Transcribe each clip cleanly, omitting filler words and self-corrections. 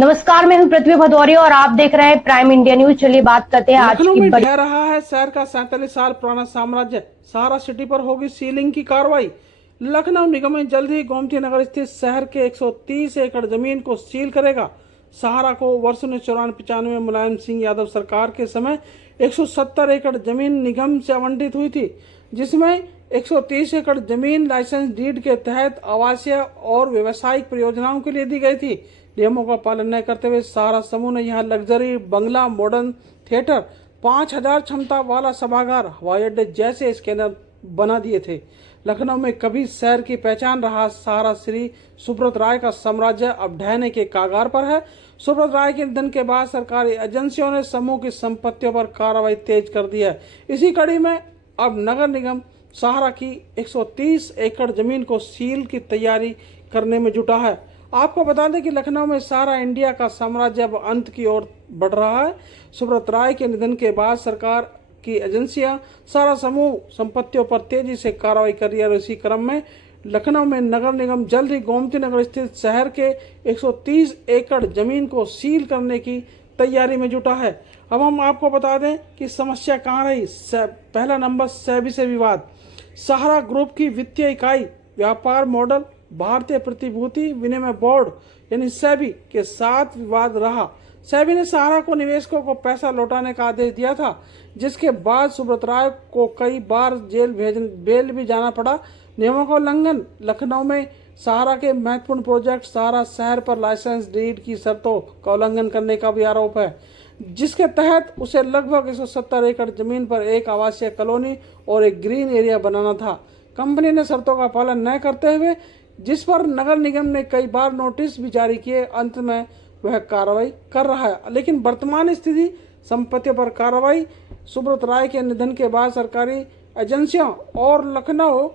नमस्कार, मैं हूं पृथ्वी भदौरिया और आप देख रहे हैं प्राइम इंडिया न्यूज। चलिए बात करते हैं आज लखनऊ की में बड़ी। ढह रहा है शहर का 47 साल पुराना साम्राज्य। सहारा सिटी पर होगी सीलिंग की कार्रवाई। लखनऊ निगम में जल्द ही गोमती नगर स्थित शहर के 130 एकड़ जमीन को सील करेगा। सहारा को वर्ष 1994-95 में मुलायम सिंह यादव सरकार के समय 170 एकड़ जमीन निगम से आवंटित हुई थी, जिसमें 130 एकड़ जमीन लाइसेंस डीड के तहत आवासीय और व्यावसायिक परियोजनाओं के लिए दी गई थी। नियमों का पालन न करते हुए सहारा समूह ने यहां लग्जरी बंगला, मॉडर्न थिएटर, 5000 क्षमता वाला सभागार, हवाई अड्डे जैसे स्कैनर बना दिए थे। लखनऊ में कभी शहर की पहचान रहा सहारा श्री सुब्रत राय का साम्राज्य अब ढहने के कगार पर है। सुब्रत राय के निधन के बाद सरकारी एजेंसियों ने समूह की संपत्तियों पर कार्रवाई तेज कर दी है। इसी कड़ी में अब नगर निगम सहारा की 130 एकड़ जमीन को सील की तैयारी करने में जुटा है। आपको बता दें कि लखनऊ में सहारा इंडिया का साम्राज्य अब अंत की ओर बढ़ रहा है। सुब्रत राय के निधन के बाद सरकार की एजेंसियां सहारा समूह संपत्तियों पर तेजी से कार्रवाई कर रही है और इसी क्रम में लखनऊ में नगर निगम जल्द ही गोमती नगर स्थित शहर के 130 एकड़ जमीन को सील करने की तैयारी में जुटा है। अब हम आपको बता दें कि समस्या कहाँ रही। पहला नंबर, सेबी से विवाद। सहारा ग्रुप की वित्तीय इकाई व्यापार मॉडल भारतीय प्रतिभूति विनिमय बोर्ड यानी सेबी के साथ विवाद रहा। सेबी ने सहारा को निवेशकों को पैसा लौटाने का आदेश दिया था, जिसके बाद सुब्रत राय को कई बार बेल भी जाना पड़ा। नियमों का उल्लंघन। लखनऊ में सहारा के महत्वपूर्ण प्रोजेक्ट सहारा शहर पर लाइसेंस डीड की शर्तों का उल्लंघन करने का भी आरोप है, जिसके तहत उसे लगभग 170 एकड़ जमीन पर एक आवासीय कॉलोनी और एक ग्रीन एरिया बनाना था। कंपनी ने शर्तों का पालन न करते हुए, जिस पर नगर निगम ने कई बार नोटिस भी जारी किए, अंत में वह कार्रवाई कर रहा है। लेकिन वर्तमान स्थिति संपत्तियों पर कार्रवाई। सुब्रत राय के निधन के बाद सरकारी एजेंसियों और लखनऊ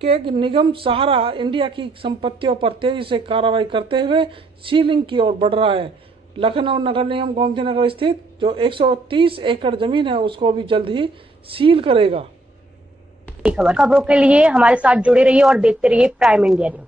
के निगम सहारा इंडिया की संपत्तियों पर तेजी से कार्रवाई करते हुए सीलिंग की ओर बढ़ रहा है। लखनऊ नगर निगम गोमती नगर स्थित जो 130 एकड़ जमीन है उसको भी जल्द ही सील करेगा। खबरों के लिए हमारे साथ जुड़े रहिए और देखते रहिए प्राइम इंडिया न्यूज।